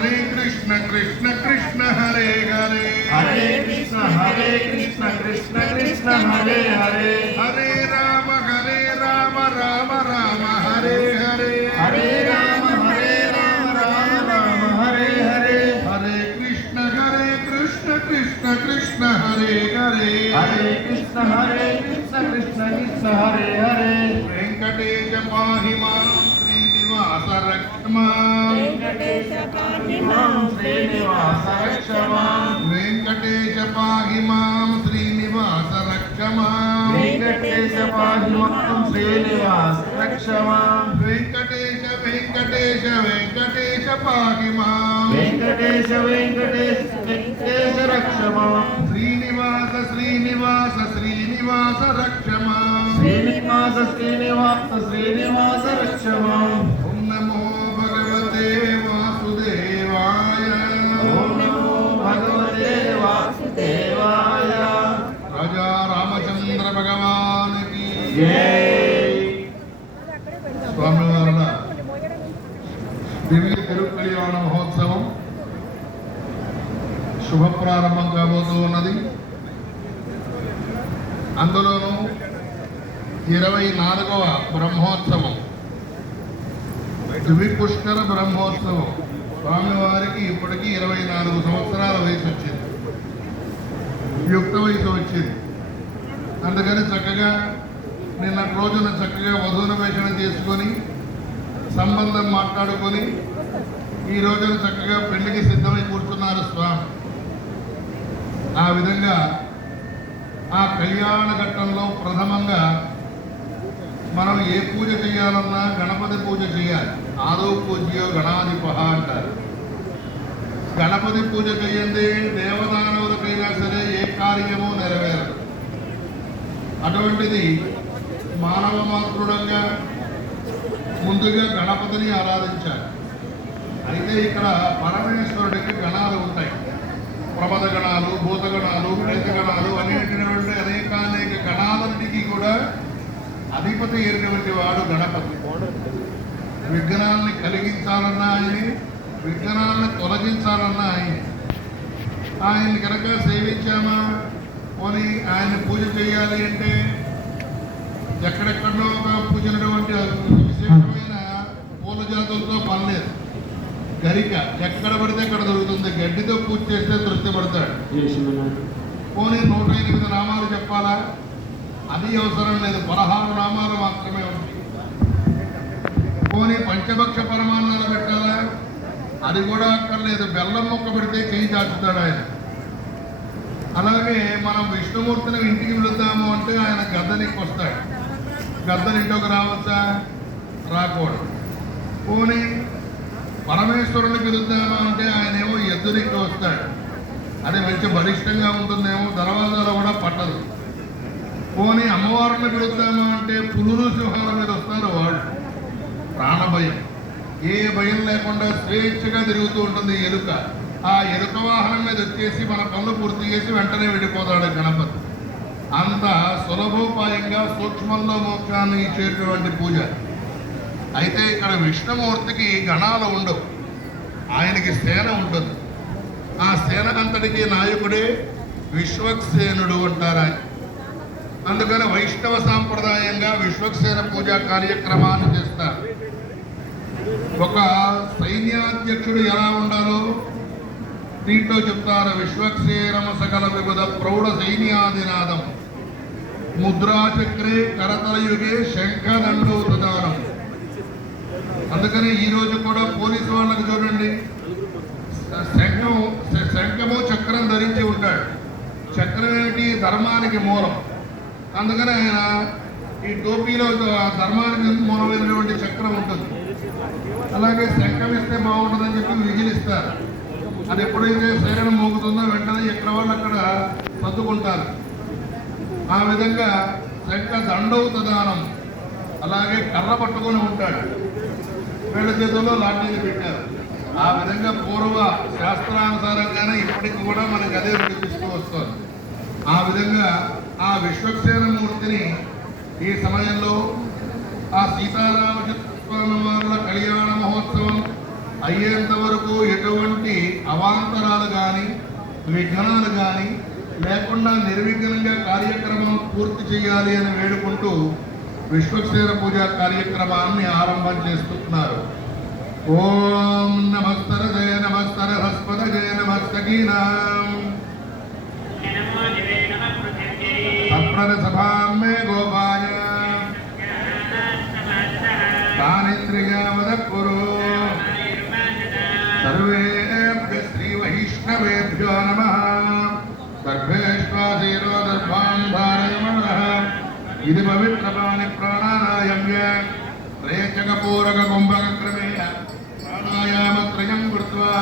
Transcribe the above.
हरे कृष्ण कृष्ण कृष्ण हरे हरे हरे कृष्ण कृष्ण कृष्ण हरे हरे हरे राम राम राम हरे हरे हरे राम राम राम हरे हरे हरे कृष्ण कृष्ण कृष्ण हरे हरे हरे कृष्ण कृष्ण कृष्ण हरे हरे वेंकटेश पाहि मां श्रीनिवास रक्ष मां वेंकटेश पाहि मां श्रीनिवास रक्ष मां वेंकटेश पाहि मां श्रीनिवास रक्ष मां वेंकटेश पाहि मां श्रीनिवास रक्ष मां वेंकटेश वेंकटेश वेंकटेश पाहि मां वेंकटेश वेंकटेश रक्ष मां श्रीनिवास श्रीनिवास श्रीनिवास रक्ष मां श्रीनिवास रक्ष मां ओम नमो भगवते वासुदेवाय ओम नमो भगवते वासुदेवाय राजा रामचंद्र भगवान की जय స్వామివారుల దివ్య తిరుకళ్యాణ మహోత్సవం శుభప్రారంభం కాబోతూ ఉన్నది. అందులోనూ 24వ బ్రహ్మోత్సవం, ద్విపుష్కర బ్రహ్మోత్సవం. స్వామివారికి ఇప్పటికీ 24 సంవత్సరాల వయసు వచ్చింది, యుక్త వయసు వచ్చింది. అందుకని చక్కగా నిన్నటి రోజున చక్కగా వధూనవేషణ చేసుకొని సంబంధం మాట్లాడుకొని ఈ రోజున చక్కగా పెళ్లికి సిద్ధమై కూర్చున్నారు స్వామి. ఆ విధంగా ఆ కళ్యాణ ఘట్టంలో ప్రథమంగా మనం ఏ పూజ చేయాలన్నా గణపతి పూజ చేయాలి. ఆదో పూజ్యో గణాధిపః అంటారు. గణపతి పూజ చేయండి దేవదానవులకైనా సరే ఏ కార్యము నెరవేరదు. అటువంటిది మానవ మాతృడంగా ముందుగా గణపతిని ఆరాధించాలి. అయితే ఇక్కడ పరమేశ్వరుడికి గణాలు ఉంటాయి. ప్రమద గణాలు, భూతగణాలు, ప్రేతగణాలు అనేటువంటి అనేక గణాలన్నిటికీ కూడా అధిపతి అయినటువంటి వాడు గణపతి. విఘ్నాలని కలిగించాలన్నా ఆయనే, విఘ్నాలను తొలగించాలన్నా ఆయనే. ఆయన్ని కనుక సేవించామా పోనీ ఆయన పూజ చేయాలి అంటే ఎక్కడెక్కడో పూజినటువంటి విశేషమైన పూల జాతులతో పనిలేదు. గరిక ఎక్కడ పడితే అక్కడ దొరుకుతుంది. గడ్డితో పూజ చేస్తే తృప్తి పడతాడు. పోనీ 108 నామాలు చెప్పాలా? అది అవసరం లేదు, 16 నామాలు మాత్రమే ఉంటాయి. పోనీ పంచభక్ష పరమాన్నాలు పెట్టాలా? అది కూడా అక్కర్లేదు, బెల్లం మొక్క పెడితే చేయి దాచుతాడు ఆయన. అలాగే మనం విష్ణుమూర్తిని ఇంటికి వెళుద్దాము అంటే ఆయన గద్దనికి వస్తాడు. గద్దనింటికి రావచ్చా? రాకూడదు. పోనీ పరమేశ్వరుని పిలుద్దామా అంటే ఆయన ఏమో ఎద్దునికి వస్తాడు. అది మంచి బలిష్టంగా ఉంటుందేమో, దర్వాజాలో కూడా పట్టదు. పోనీ అమ్మవారిని పిలుద్దామా అంటే పులులు సింహాల మీద వస్తారు వాళ్ళు. ప్రాణభయం, ఏ భయం లేకుండా స్వేచ్ఛగా తిరుగుతూ ఉంటుంది ఎలుక. ఆ ఎలుక వాహనం మీద వచ్చేసి మన పనులు పూర్తి చేసి వెంటనే వెళ్ళిపోతాడు గణపతి. అంత సులభోపాయంగా సూక్ష్మంలో మోక్షాన్ని ఇచ్చేటువంటి పూజ. అయితే ఇక్కడ విష్ణుమూర్తికి గణాలు ఉండవు, ఆయనకి సేన ఉంటుంది. ఆ సేన అంతటికీ నాయకుడే విశ్వక్సేనుడు అంటారు ఆయన. అందుకని వైష్ణవ సాంప్రదాయంగా విశ్వక్సేన పూజా కార్యక్రమాన్ని చేస్తారు. ఒక సైన్యాధ్యక్షుడు ఎలా ఉండాలో దీంట్లో చెప్తారు. విశ్వక్సేనమ సకల వివిధ ప్రౌఢ సైన్యాదినాదం ముద్రాచక్రే కరతలయుగే శంఖదండో ప్రదానం. అందుకని ఈరోజు కూడా పోలీసు వాళ్ళకి చూడండి, శంఖము చక్రం ధరించి ఉంటాడు. చక్రం ఏమిటి? ధర్మానికి మూలం. అందుకని ఆయన ఈ టోపీలో ధర్మానికి మూలమైనటువంటి చక్రం ఉంటుంది. అలాగే శంఖం ఇస్తే బాగుంటుందని చెప్పి విజిలిస్తారు. అది ఎప్పుడైతే శరీరం మోగుతుందో వెంటనే ఎక్కడ వాళ్ళు అక్కడ సర్దుకుంటారు. ఆ విధంగా శంఖ దండౌతదానం. అలాగే కర్ర పట్టుకొని ఉంటాడు, వీళ్ళ చేతుల్లో లాఠీలు పెట్టారు. ఆ విధంగా పూర్వ శాస్త్రానుసారంగానే ఇప్పటికి కూడా మనకు అదే చూపిస్తూ వస్తుంది. ఆ విధంగా ఆ విశ్వక్సేన మూర్తిని ఈ సమయంలో ఆ సీతారామచంద్ర స్వామి వారుల కళ్యాణ మహోత్సవం అయ్యేంత వరకు ఎటువంటి అవాంతరాలు కానీ విఘ్నాలు కానీ లేకుండా నిర్విఘ్నంగా కార్యక్రమం పూర్తి చేయాలి అని వేడుకుంటూ విశ్వక్షేర పూజ కార్యక్రమాన్ని ఆరంభం చేస్తున్నారు. ఓం నమస్తర జయ నమస్తర హస్పద జయ నమస్తకీనాం సప్రద సభాం మే గోపాయ తానింద్రియావద కురు సర్వేభ్య శ్రీ వైష్ణవేభ్యో నమః సర్వేష్వాసీరో దర్భాం ధారయమనః ఇది పవిత్రపాణి ప్రాణాయామ్య రేచక పూరక కుంభక క్రమేణ ప్రాణాయామత్రయం కృత్వా